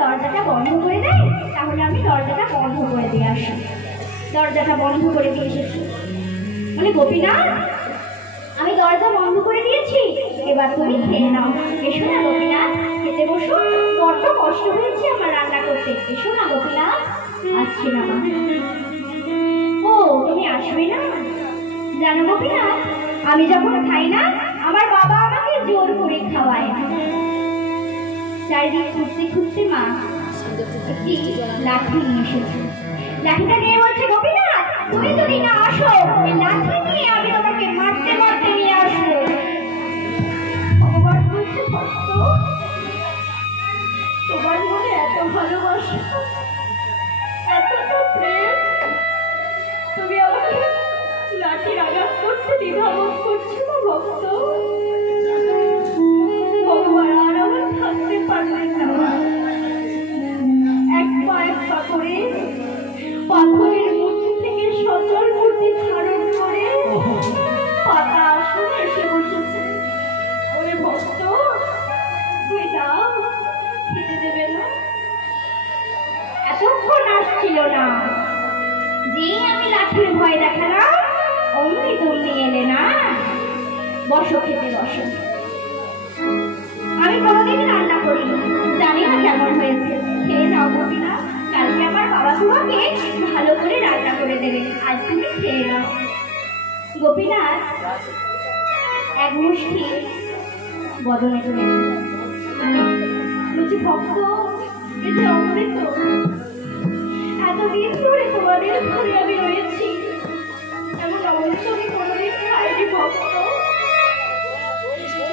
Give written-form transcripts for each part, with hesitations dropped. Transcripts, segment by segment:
দরজাটা বন্ধ করে দেয়, তাহলে আমি দরজাটা বন্ধ করে দিয়ে আসো। দরজাটা বন্ধ করে দিয়ে এসেছি। বলে গোপীনাথ, আমি দরজা বন্ধ করে দিয়েছি, এবার তুমি খেয়ে নাও। এসো না গোপীনাথ, খেতে বসো, বড্ড কষ্ট হয়েছে আমার রান্না করতে। এসো না গোপীনাথ। আসছি না মা। ও তুমি আসবে না? জানো গোপীনাথ, আমি যখন খাই না আমার বাবা আমাকে জোর করে খাওয়ায়। চারিদিক খুঁজতে খুঁজতে মা একটি লাঠি নিয়ে এসেছে। লাঠিটা নিয়ে বলছে, গোপীনাথ তুমি যদি না আসো এই লাঠি নিয়ে আমি তোমাকে মারতে মারতে নিয়ে আসবো। ভগবান বলছে, ভক্ত তোমার মনে এত ভালোবাসা, এতটা প্রেম, তুমি আমাকে লাঠির আঘাত করতে দ্বিধাবোধ করছো না ভক্ত? ভগবান আর আমার থাকতে পারলেন না। এক পা করে পাথরের মূর্তি থেকে সচল মূর্তি ধারণ করে পাতা আসনে এসে বসেছে। ওরে ভক্ত তুই দাও, খেতে দেবে না? এতক্ষণ আসছিল না, যেই আমি লাঠির ভয় দেখালাম অমনি দৌড়ে এলে না। বসো, খেতে বসো। আমি কোনোদিন রান্না করিনি, জানি না কেমন হয়েছে। খেয়ে নাও গোপীনাথ, কালকে আমার বাবা তোমাকে ভালো করে রান্না করে দেবে, আজ তুমি খেয়ে নাও। গোপীনাথ এক মুষ্টি বদনে তুলে বলছি, ভক্ত এ যে অমৃত, এতদিন ধরে তোমাদের ঘরে আমি রয়েছি, এমন অমৃত আমি কোনোদিন খাইনি ভক্ত।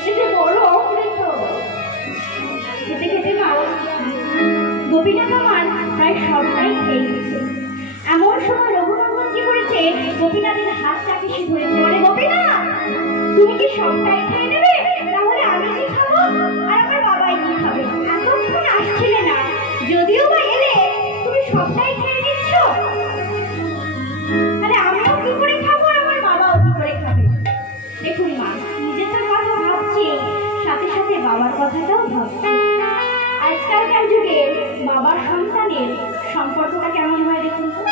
এ যে বড় অমৃত। খেতে খেতে মা গোপীনাথ আমার প্রায় সবটাই খেয়ে গেছে। এমন সময় রঘুনন্দন কি করেছে, গোপীনাথের হাত চাপিয়ে ধরেছে। বলে, গোপীনাথ তুমি কি সবটাই খেয়ে নেবে? তাহলে আমি কি খাবো আর আমার বাবাই কি খাবে? এতক্ষণ আসছিলে না, যদিও বা এলে তুমি সবটাই খেয়ে নিচ্ছ, তাহলে আমিও কি করে খাবো আর আমার বাবাও কি করে খাবে? দেখুন মা, নিজের কথা ভাবছি, সাথে সাথে বাবার কথাটাও ভাবছি। আজকালকার যুগে বাবার সন্তানের সম্পর্কটা কেমন হয় দেখুন তো।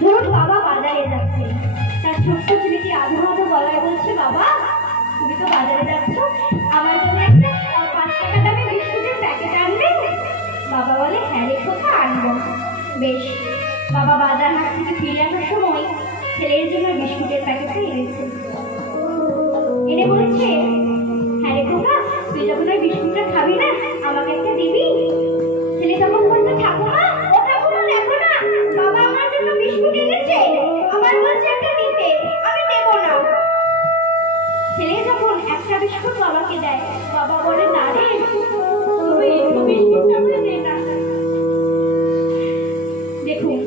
ধরুন বাবা বাজারে যাচ্ছে, তার ছোট্ট ছেলেটি আধো আধো গলায় বলছে, বাবা তুমি তো বাজারে যাচ্ছ, আমার জন্য একটা 5 টাকা দামে বিস্কুটের প্যাকেট আনবে? বাবা বলে, হ্যাঁ রে খোকা আনবো। বেশ, বাবা বাজার হাট থেকে ফিরে আসার সময় ছেলের জন্য বিস্কুটের প্যাকেটটা এনেছে। এনে বলেছে, হ্যাঁ রে খোকা তুই যখন ওই বিস্কুটটা খাবি না আমাকে একটা দিবি? ছেলে তখন বলতে, ঠাকুমা ও ঠাকুমা দেখো না, বাবা আমার জন্য বিস্কুট এনেছে, আমার বলছে একটা দিতে, আমি দেবো না। ছেলে যখন একটা বিস্কুট বাবাকে দেয়, বাবা বলে, না রে তুই একটু বিস্কুটটা আমাকে দে না। দেখুন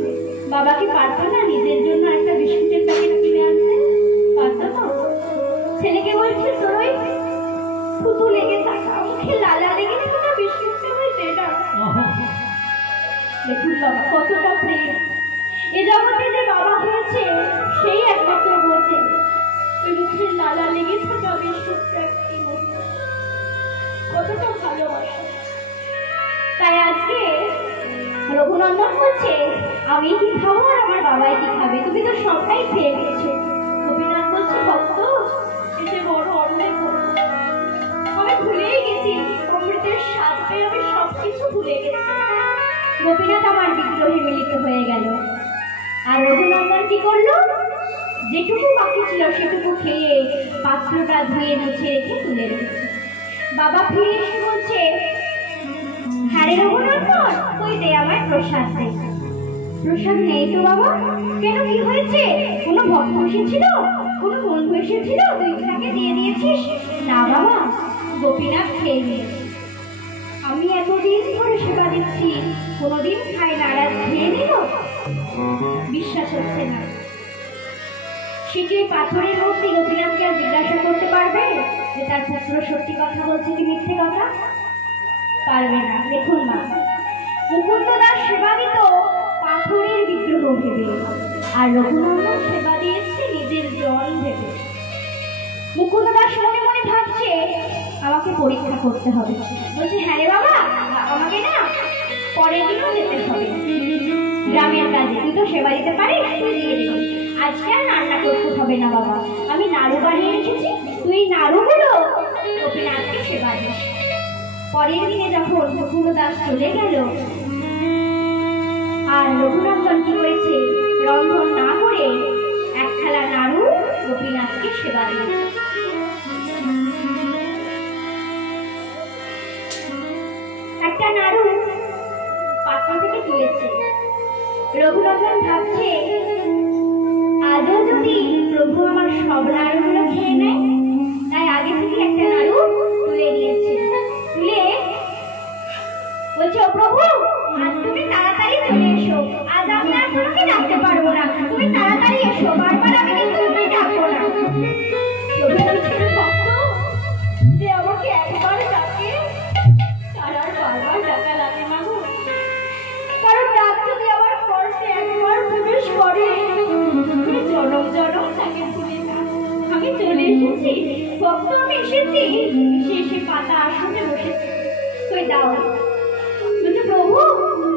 বাবা কি পারতো না নিজের জন্য একটা বিস্কুটের প্যাকেট কিনে আনতে? পারতো না। ছেলেকে বলছে, তোর ওই থুতু লেগে থাকা, মুখে লালা লেগে থাকা বিস্কুটটা হয়ে দে না। দেখুন বাবা কতটা প্রেম। এ জগতে যে বাবা হয়েছে সেই একমাত্র বোঝে ওই মুখের লালা লেগে থাকা বিস্কুটটা কতটা ভালোবাসে। তাই আজকে রঘুনন্দন বলছে, আমি কি খাবো আর আমার বাবাই কি খাবে? তুমি তো সবটাই খেয়ে গেছো। গোপীনাথ বলছে, ভক্ত এসে বড় অমৃত, আমি ভুলেই গেছি অমৃতের স্বাদ পেয়ে, আমি সবকিছু ভুলে গেছি। গোপীনাথ আমার বিগ্রহে মিলিত হয়ে গেল। আর রঘুনন্দন কি করলো, যেটুকু বাকি ছিল সেটুকু খেয়ে পাত্রটা ধুয়ে মুছে রেখে তুলে রেখেছে। বাবা ফিরে এসে বলছে, হ্যাঁ রে রঘুনন্দন তুই দে আমায় প্রসাদ দে। প্রসাদ নেই তো বাবা। কেন, কি হয়েছে? কোনো ভক্ত এসেছিল, কোনো বন্ধু এসেছিল, তুই তাকে দিয়ে দিয়েছিস? না বাবা, গোপীনাথ খেয়ে নিয়েছে। আমি এতদিন ধরে সেবা দিচ্ছি, কোনোদিন খাই না, আর খেয়ে নিল? বিশ্বাস হচ্ছে না। সে কি পাথরের মূর্তি গোপীনাথকে আর জিজ্ঞাসা করতে পারবে যে তার পুত্র সত্যি কথা বলছে কি মিথ্যে কথা? পারবে না। দেখুন মা, মুকুন্দ দাস সেবা দিত পাথরের বিগ্রহ ভেবে, আর রঘুনন্দন সেবা দিয়েছে নিজের জন ভেবে। মুকুন্দ দাস মনে মনে ভাবছে আমাকে পরীক্ষা করতে হবে। বলছে, হ্যাঁ রে বাবা, আমাকে না পরের দিনও যেতে হবে গ্রামের কাজে। তুই তো সেবা দিতে পারিস, তুই দিয়ে দিবি। আজকে আর রান্না করতে হবে না বাবা, আমি নাড়ু বানিয়ে রেখেছি, তুই নাড়ুগুলো গোপীনাথকে সেবা দিস। পরের দিনে যখন গুরুদাস চলে গেল, আর রঘুনন্দন কি করেছে, রন্ধন না করে এক থালা নাড়ু গোপীনাথকে সেবা দিয়েছে। একটা নাড়ু পাত্র থেকে তুলেছে। রঘুনন্দন ভাবছে, আজও যদি প্রভু আমার সব নাড়ুগুলো খেয়ে নেয়, তাই আগে থেকে একটা নাড়ু তুলে নিয়েছে। তুলে বলছে, ও প্রভু, আজ তুমি তাড়াতাড়ি চলে এসো, আজ আমি আর তোমাকে ডাকতে পারবো না, তুমি তাড়াতাড়ি এসো, বারবার আমি কিন্তু তুমি ডাকবো না। ভক্ত যে আমাকে একবার ডাকে তার আর বারবার ডাকা লাগে না গো, কারণ ডাক যদি আমার কর্ণে একবার প্রবেশ করে জনম জনম তাকে ভুলে না। আমি চলে এসেছি ভক্ত, আমি এসেছি। এসে পাতা আসনে বসেছি, তুই দাও। বলছে, প্রভু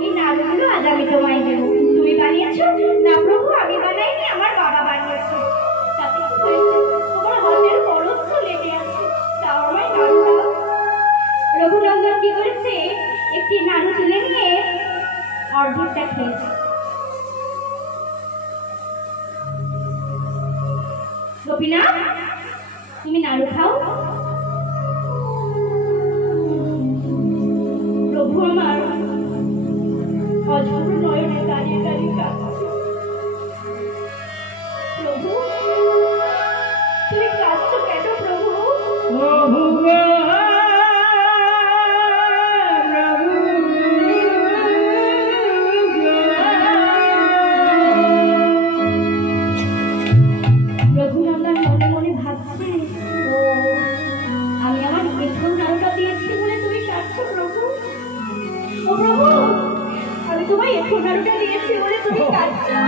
এই নাড়ুগুলো আজ আমি তোমায় দেবো, তুমি বানিয়েছো? না প্রভু, আমি বানাইনি, আমার বাবা বানিয়েছে। তাতে কি হয়েছে, তোমার হাতের খরচ তো লেগে আছে, তাও আমায় নাড়ু দাও। রঘুনন্দন কি করেছে, একটি নাড়ু তুলে নিয়ে অর্ধেকটা খেয়েছে। গোপীনাথ, তুমি নাড়ু খাও। প্রভু আমার অঝোর নয়নে দাঁড়িয়ে দাঁড়িয়ে কাঁদছে। প্রভু, তুমি কাঁদছো কেন প্রভু? রঘুনন্দন মনে মনে ভাবছে, ও আমি আমার পেছন নাড়ুটা দিয়েছি বলে তুমি কাঁদছো প্রভু? ও প্রভু, আমি তোমায় এখন নাড়ুটা দিয়েছি বলে তুমি কাঁদছো?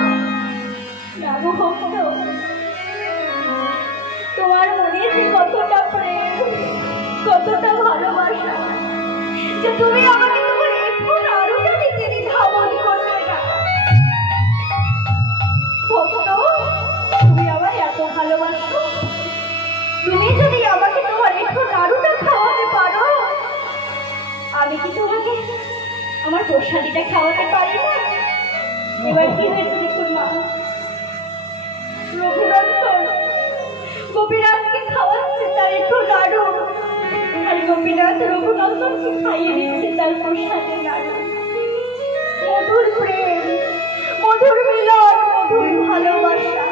রামু ভক্ত, তোমার মনে যে কতটা প্রেম, কতটা ভালোবাসা, যে তুমি আমাকে তোমার এখন নাড়ুটা দিতে দ্বিধাবোধ করবে না। ভক্ত, তুমি আমায় এত ভালোবাসো, তুমি যদি আমাকে তোমার একটু নাড়ুটা খাওয়াতে পারো, আমি কি তোমাকে আমার প্রসাদীটা খাওয়াতে পারি না? এবার কি হয়েছে দেখুন মা, রঘুনন্দন গোপীনাথকে খাওয়াচ্ছে তার একটু নাড়ু, আর গোপীনাথ রঘুনন্দনকে খাইয়ে দিচ্ছে তার প্রসাদের নাড়ু। মধুর প্রেম, মধুর মিলন, মধুর ভালোবাসা।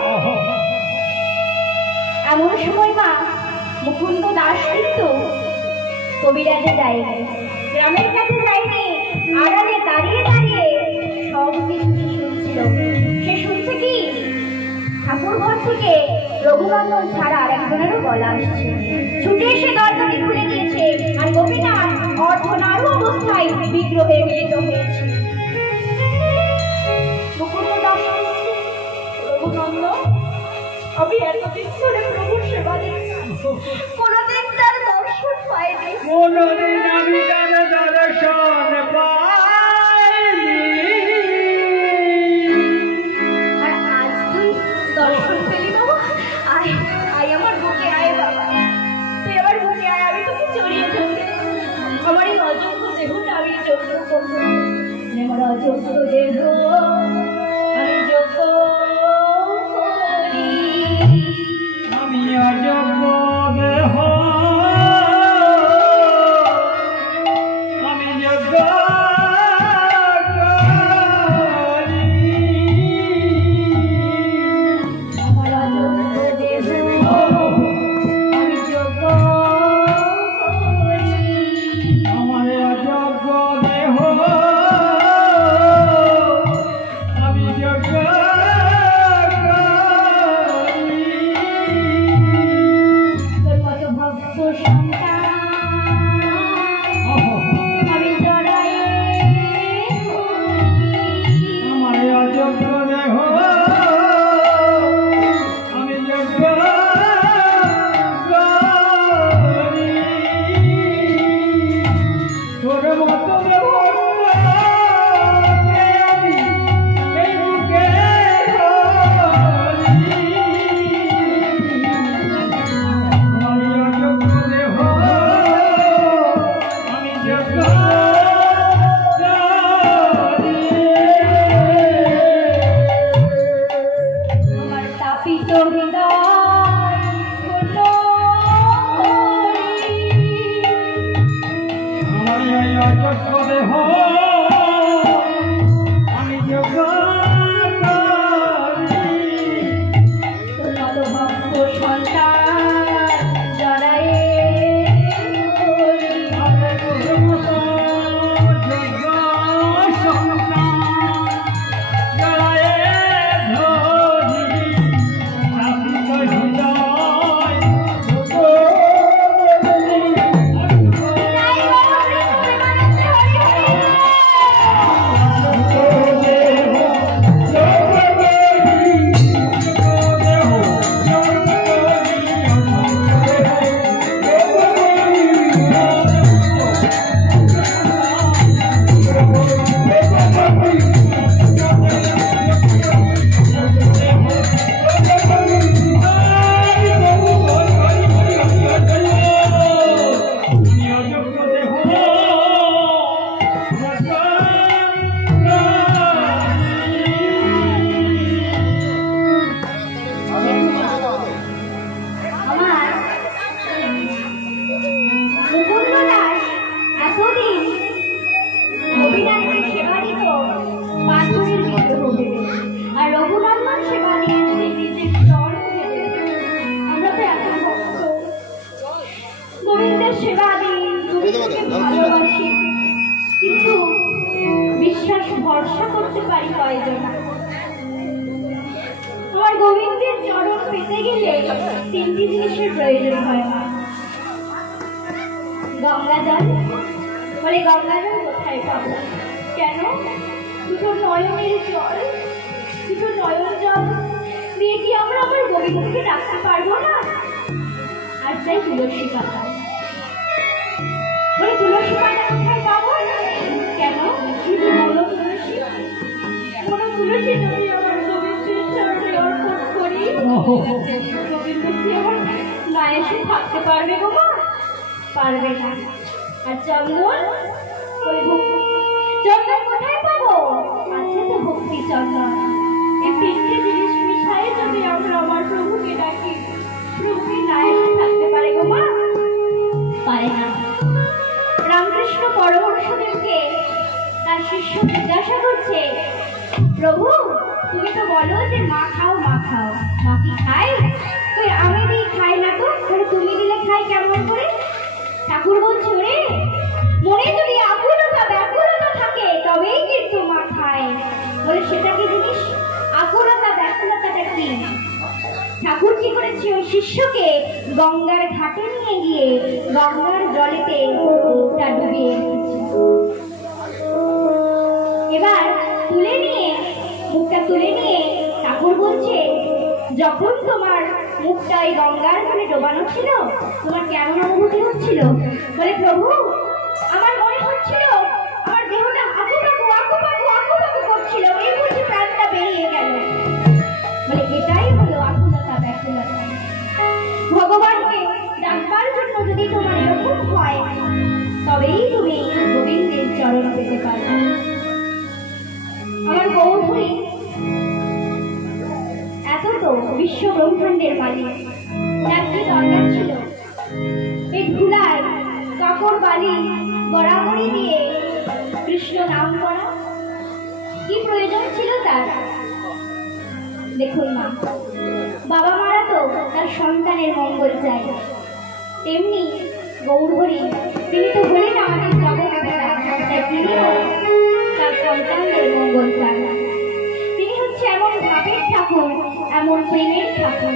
এমন সময় মা মুকুন্দ দাস কিন্তু কবিরাজে যায়নি, গ্রামের কাছে যায়নি, আড়ালে দাঁড়িয়ে দাঁড়িয়ে সব কিছু শুনছিল। সে শুনছে কি, ঠাকুর ঘর থেকে রঘুনন্দন ছাড়া আর একজনেরও গলা আসছে। ছুটে এসে দরজাটি খুলে দিয়েছে, আর গোপীনাথ অর্ধনারু অবস্থায় বিগ্রহে মিলিত হয়েছে। মুকুন্দ দাস বলছে, রঘুনন্দন, আমি এতদিন ধরে প্রভুর সেবা দিচ্ছি, কোনোদিন তার দর্শন পাইনি, কোনোদিন আমি তার দর্শন পাইনি। আর আজ তুই দর্শন পেলি বাবা, আয় আয় আমার বুকে আয় বাবা, তুই আমার বুকে আয়, আমি তোকে জড়িয়ে ধরতে, আমার এই অযোগ্য দেহটা আমি যোগ্য করবো, আমার অযোগ্য দেহ আমি যোগ্য করি। আমি অযোগ্য দেহ আমি যোগ্য করি। আমার অযোগ্য দেহ আমি যোগ্য করি। আমার অযোগ্য দেহ দেহ আমি যোগ্য ভক্ত সন্তান জড়ায়ে ভালোবাসি, কিন্তু বিশ্বাস ভরসা করতে পারি কয়জন। আমার গোবিন্দের চরণ পেতে গেলে তিনটি জিনিসের প্রয়োজন হয়। গঙ্গা জল, বলে গঙ্গা জল কোথায় পাবো? কেন? দুটো নয়নের জল, দুটো নয়ন জল দিয়ে কি আমরা আমার গোবিন্দকে ডাকতে পারবো না? আর তাই তুলসী পাতা, বলে তুলসী পাতা কোথায় পাবো? কেন? বলো তুলসী, কোনো তুলসী যদি আমার গোবিন্দের চরণে অর্পণ করি, গোবিন্দ কি আমার না এসে থাকতে পারবে গো মা? পারবে না। আর চন্দন, ওই চন্দন কোথায় পাবো? আছে তো ভক্তি চন্দন। এই তিনটে জিনিস মিশাই যদি আমরা আমার প্রভুকে ডাকি, প্রভু কি না এসে থাকতে পারে গো মা? পারে না। রামকৃষ্ণ পরমহংসদেবকে তার শিষ্য জিজ্ঞাসা করছে, প্রভু তুমি তো বলো যে মা খাও মা খাও, মা কি খায়? কই আমি দিই খাই না তো, তাহলে তুমি দিলে খাই কেমন করে? ঠাকুর বলছে, রে মনে যদি আকুলতা ব্যাকুলতা থাকে তবেই কিন্তু মা খায়। বলে সেটা কি জিনিস? আকুলতা ব্যাকুলতাটা কি? ঠাকুর কি করেছে, ওই শিষ্যকে গঙ্গার ঘাটে নিয়ে গিয়ে গঙ্গার জলেতে মুখটা ডুবিয়ে রেখেছে। এবার তুলে নিয়ে মুখটা তুলে নিয়ে ঠাকুর বলছে, যখন তোমার মুখটা এই গঙ্গার জলে ডোবানো ছিল তোমার কেমন অনুভূতি হচ্ছিল? বলে প্রভু আমার মনে হচ্ছিল আমার দেহটা আকুপাকু আকুপাকু আকুপাকু করছিল, এই বুঝি প্রাণটা বেরিয়ে গেল। বলে এটাই হলো আকুলতা ব্যাকুলতা। ভগবানকে ডাকবার জন্য যদি তোমার এরকম হয় তবেই তুমি গোবিন্দের চরণ পেতে পারবে। আমার গৌরী এত তো বিশ্ব ব্রহ্মাণ্ডের মালিক, কি দরকার ছিল এই ধুলায় কাপড় বালি গড়াগড়ি দিয়ে কৃষ্ণ নাম করা? কি প্রয়োজন ছিল তার? দেখুন মা, বাবা মারা তো তার সন্তানের মঙ্গল চায়, তেমনি গৌরহরি তিনি তো হলেন আমাদের জগৎ পিতা, তাই তিনিও তার সন্তানদের মঙ্গল চান। তিনি হচ্ছে এমন ভাবের ঠাকুর, এমন প্রেমের ঠাকুর,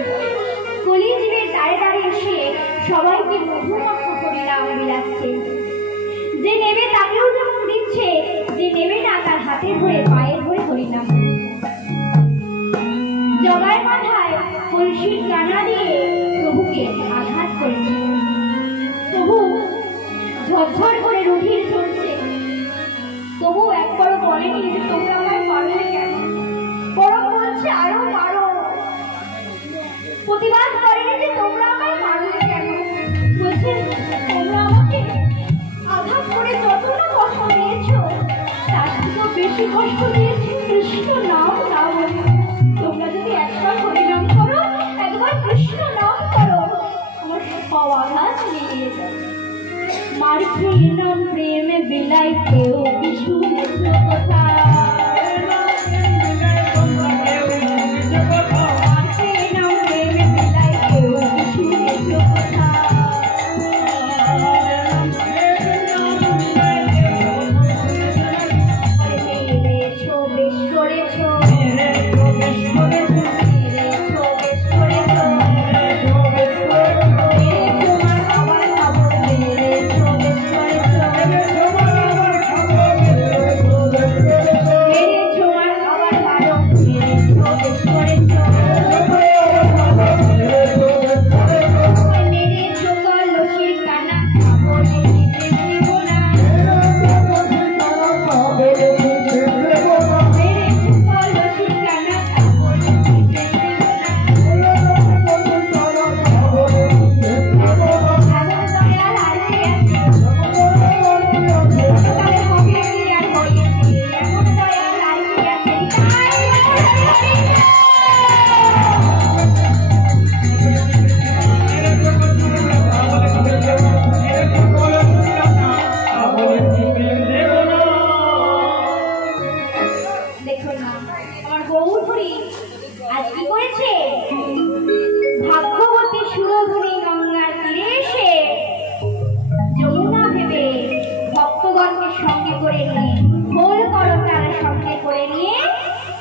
কলিজীবের দাঁড়ে দাঁড়ে এসে সবাইকে মধুমগ্ন করে নাম বিলাচ্ছে। যে নেবে তাকেও যেমন দিচ্ছে, যে নেবে না তার হাতে ধরে পায়ে ধরে হরিনাম। জগায় মাথায় কলসির কানা দিয়ে প্রভুকে আঘাত করেছে। প্রভু ঝরঝর করে রুধির ঝরছে, তবু একবারও বলেনি যে তোমরা আমায় মারবে কেন। বরং বলছে আরো মারো। প্রতিবাদ করেনি যে তোমরা আমায় মারবে কেন, বলছে তোমরা আমাকে আঘাত করে যত না কষ্ট দিয়েছ তার থেকেও বেশি কষ্ট দিয়েছে কৃষ্ণ নাম না বলে। তোমরা যদি একবার হরিনাম করো, একবার কৃষ্ণ নাম করো, আমার পাওয়া আঘাত নিয়ে যাবে। মার খেয়ে নাম প্রেমে বিলাইতেও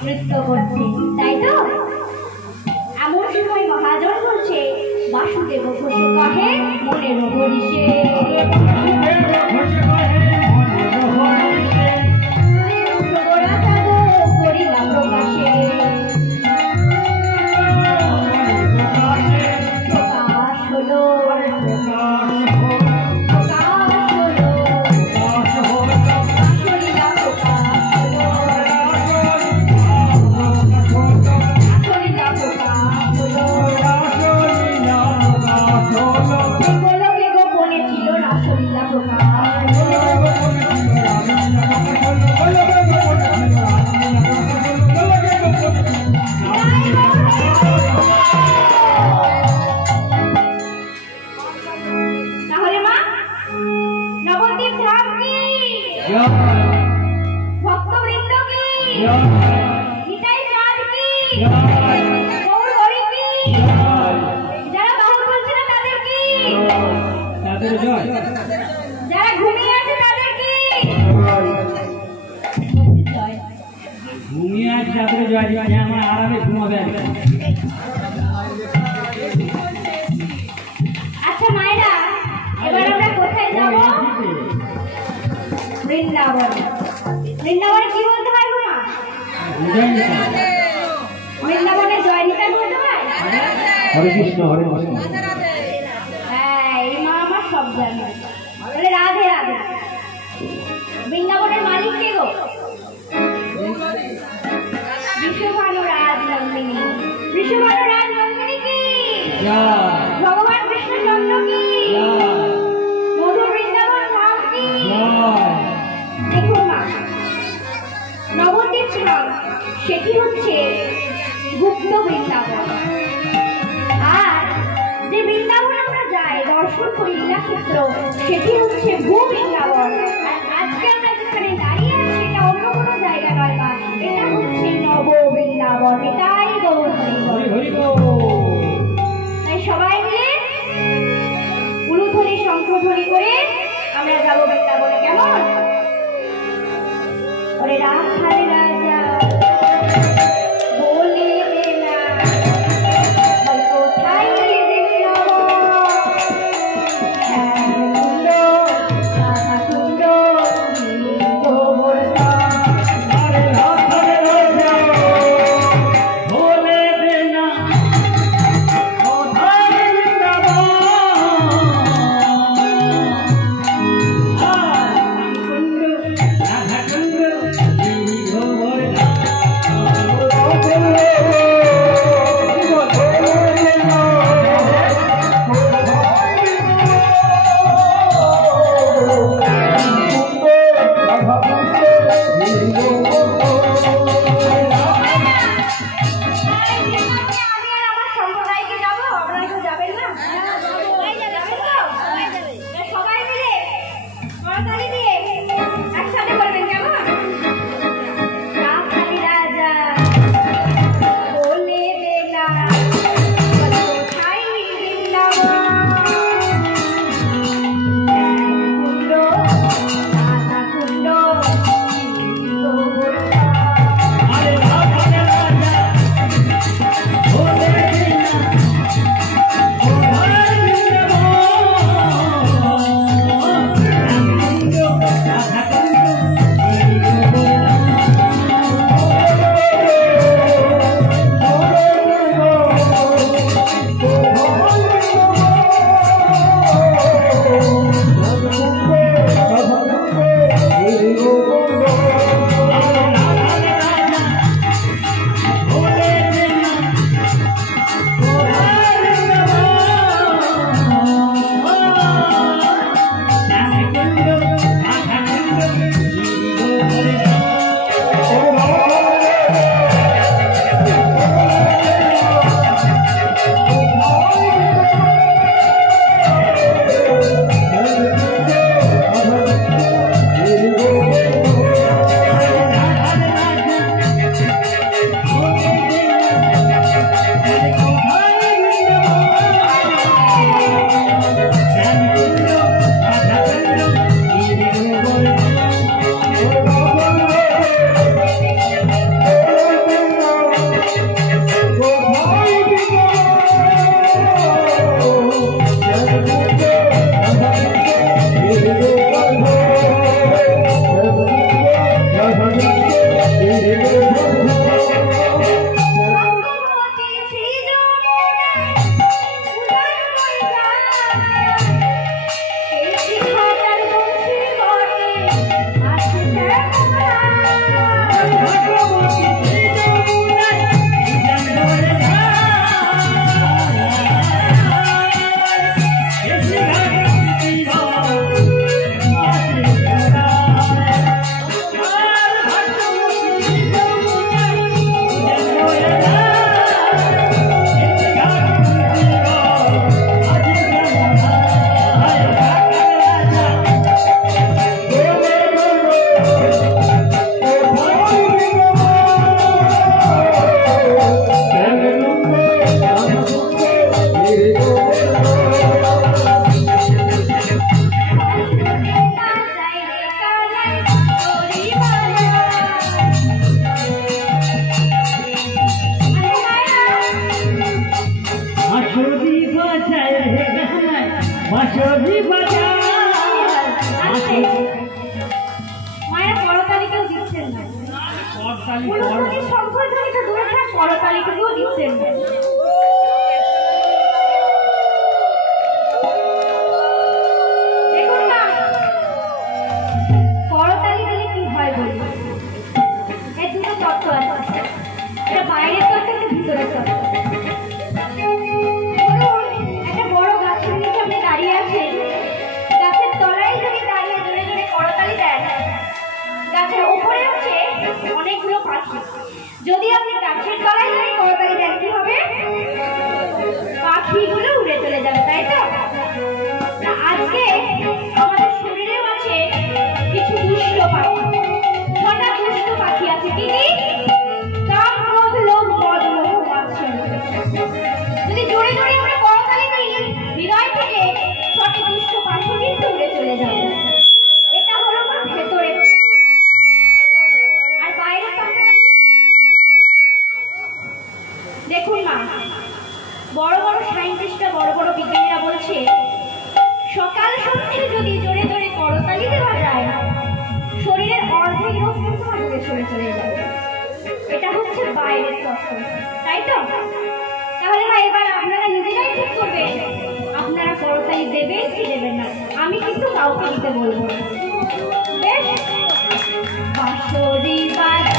নৃত্য করছে, তাই তো? এমন সময় মহাজন বলছে, বাসুদেব ঘোষ কহে মনের হরিষে, করিবা প্রকাশে, প্রকাশ হলো, ভক্তবৃন্দ কি, গীতায় চাঁদ কি, গৌর হরি কি, যারা বাহন বলছে না তাদের কি, যারা ঘুমিয়ে আছে তাদের কি, ঘুমিয়ে আছে তাদের জয় জয়, আমার আরামে ঘুমাবে। আচ্ছা মায়েরা, এবার আমরা কোথায় যাব? বৃন্দাবন। বৃন্দাবনে কি বলতে হয় গো মা? বৃন্দাবনে জয় নিতাই বলতে হয়? হরে কৃষ্ণ হরে কৃষ্ণ। হ্যাঁ, এই মা আমার সব জানে। বলে রাধে রাধে। বৃন্দাবনের মালিক কে গো? বিশ্বভানু রাজ নন্দিনী। বিশ্বভানু রাজ নন্দিনী কি? ভগবান কৃষ্ণচন্দ্র কি? মধু বৃন্দাবন ধাম কি? দেখুন মা, নবদ্বীপ ধাম সেটি হচ্ছে গুপ্ত বৃন্দাবন। আর যে বৃন্দাবন আমরা যাই দর্শন করি লীলাক্ষেত্র, সেটি হচ্ছে ভূ বৃন্দাবন। আর আজকে আমরা যেখানে দাঁড়িয়ে আছি এটা অন্য কোনো জায়গা নয় মা, এটা হচ্ছে নব বৃন্দাবন। এটাই গৌর হরি বল। তাই সবাই মিলে উলুধ্বনি শঙ্খধ্বনি করে আমরা যাবো বৃন্দাবনে, কেমন? ওরে রাখাল রাজা বলে দে না, বল কোথায় বৃন্দাবন? শ্যামকুণ্ড, রাধাকুণ্ড, গোবর্ধন। রাধাকুণ্ড দিচ্ছেন না। করতালি উলুধ্বনি শঙ্খধ্বনি তো দূরে থাক, করতালিটুকুও দিচ্ছেন না। দেখুন না, করতালি দিলে কি হয় বলি, এর দুটো তত্ত্ব আছে, এটা বাইরের তত্ত্ব, একটা ভিতরের তত্ত্ব। একটা বড় গাছের নিচে আপনি দাঁড়িয়ে আছেন, গাছের তলায় যদি দাঁড়িয়ে জোরে জোরে করতালি দেন, গাছের উপরে হচ্ছে অনেকগুলো পাখি, যদি আপনি গাছের তলায় যদি করতালি দেন কি হবে, পাখিগুলো উড়ে চলে যাবে, তাই তো? আজকে আমাদের শরীরেও আছে কিছু দুষ্ট পাখি, ছটা দুষ্ট পাখি আছে, কি কি? কাম, ক্রোধ, লোভ, মদ, মোহ, মাৎসর্য। যদি জোরে জোরে আমরা করতালি দিই, হৃদয় থেকে ছটি দুষ্ট পাখি কিন্তু উড়ে চলে যাবে। এটা হলো না ভেতরে। আর বাইরে দেখুন না, বড় বড় সায়েন্টিস্টরা, বড় বড় বিজ্ঞানীরা বলছে সকাল সন্ধ্যে যদি জোরে জোরে করতালি দেওয়া যায়, শরীরের অর্ধেক রোগ কিন্তু আমাদের সরে চলে যাবে। এটা হচ্ছে বাইরের তত্ত্ব, তাই তো? তাহলে না, এবার আপনারা নিজেরাই ঠিক করবেন আপনারা করতালি দেবেন কি দেবেন না। আমি কিন্তু কাউকে দিতে বলবো না, বেশ? বাঁশরি বাজায়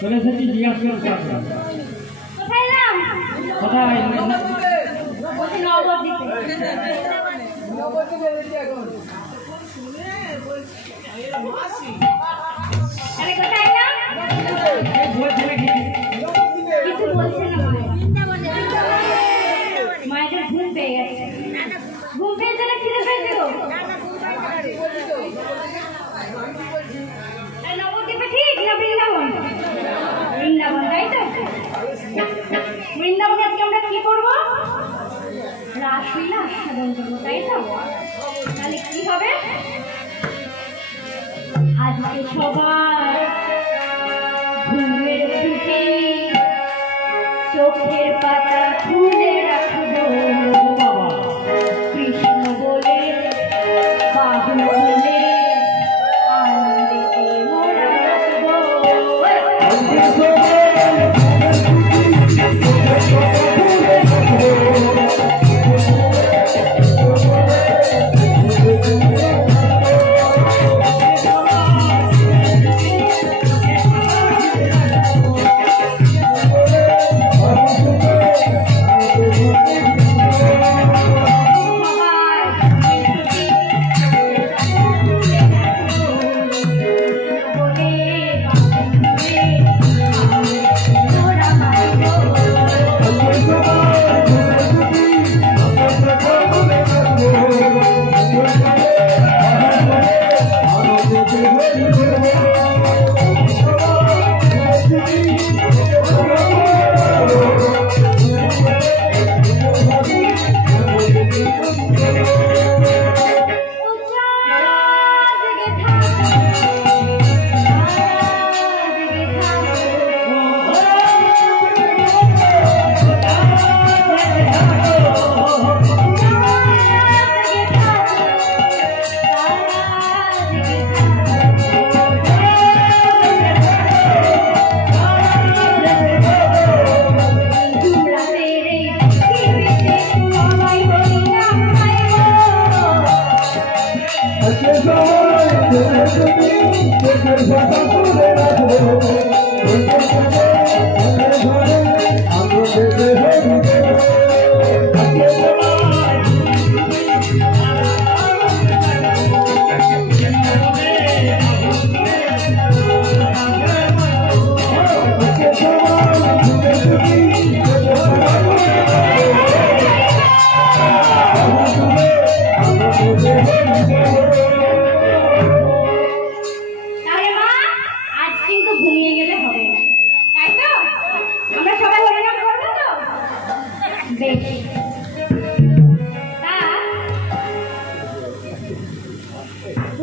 চলে এসেছি জিজ্ঞাসা কোথায় এলাম? কোথায় বলছি নবদ্বীপে। আরে কোথায় এলাম? কিছু বলছে না মায়ের ঘুম পেয়ে গেছে। ঘুম পেয়েছে না খিদে পেয়েছে গো? নবদ্বীপে ঠিক না বৃন্দাবন? বৃন্দাবন, তাই তো? বৃন্দাবনে আজকে আমরা কি করবো? নেমন্তন্ন, তাই তো? তাহলে কি হবে? আজকে সবার ঘুমের ছুটি, চোখের পাতা খুলে রাখবো, কৃষ্ণ বলে বাহু খুলে আনন্দেতে মোরা নাচবো।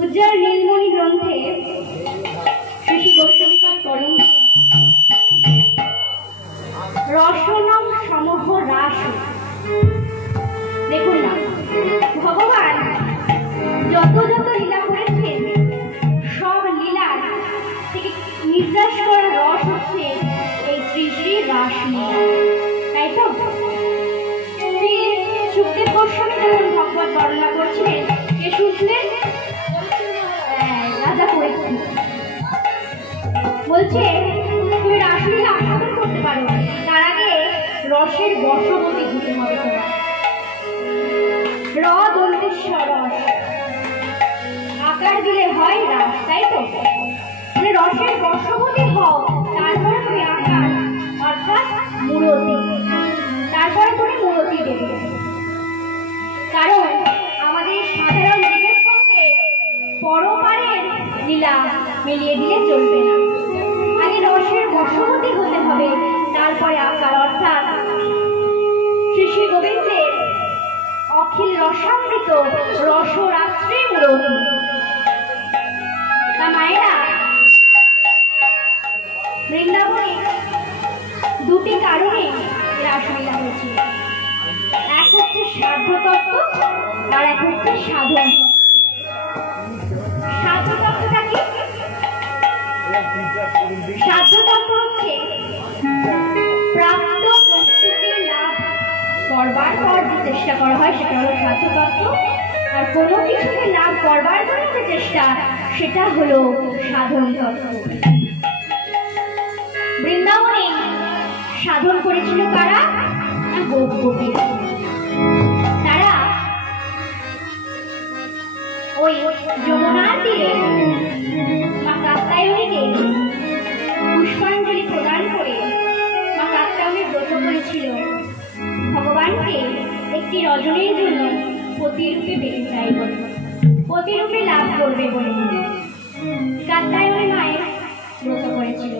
উজ্জ্বল নীলমণি গ্রন্থে শ্রী গোস্বামীকার করণ রসনম সমহ রাস। দেখুন না, ভগবান যত যত লীলা করেছেন সব লীলার থেকে নির্যাস করা রস হচ্ছে এই শ্রী শ্রী রাসলীলা, তাই তো? শ্রী সুখদেব গোস্বামী যখন ভগবত বর্ণনা করছিলেন, কে শুনছিলেন? রাজা করেছেন। বলছে তুমি রাসলীলা আস্বাদন করতে পারো, তার আগে রসের বশবর্তী হতে হবে তোমার। রদন্তেশ্বর রস, আকার দিলে হয় রাস, তাই তো? মানে রসের বশবর্তী হও, তারপরে তুমি আকার অর্থাৎ মূরতি, তারপরে তুমি মূরতি দেবে। কারণ আমাদের সাধারণ জীবের সঙ্গে পরপারের লীলা মিলিয়ে দিলে চলবে না, আগে রসের বশবর্তী হতে হবে, তারপরে আকার অর্থাৎ শ্রী শ্রী গোবিন্দের অখিল রসামৃত রসরাত্রি মূরতি। তা মায়েরা, বৃন্দাবনে দুটি কারণে রাসলীলা হয়েছিল, এক হচ্ছে সাধ্য তত্ত্ব আর এক হচ্ছে সাধন। সাধ্য তত্ত্বটা কি? সাধ্য তত্ত্ব হচ্ছে প্রাপ্ত বস্তুকে লাভ করবার পর যে চেষ্টা করা হয় সেটা হলো সাধ্য তত্ত্ব, আর কোনো কিছুকে লাভ করবার জন্য যে চেষ্টা সেটা হলো সাধন তত্ত্ব। বৃন্দাবনে সাধন করেছিল কারা? না, গোপীরা। তারা ওই যমুনার তীরে মা কাত্যায়নীকে পুষ্পাঞ্জলি প্রদান করে মা কাত্যায়নী ব্রত করেছিল ভগবানকে একটি রজনীর জন্য পতিরূপে পেতে চাই বলে, পতিরূপে লাভ করবে বলে কাত্যায়নী মায়ের ব্রত করেছিল।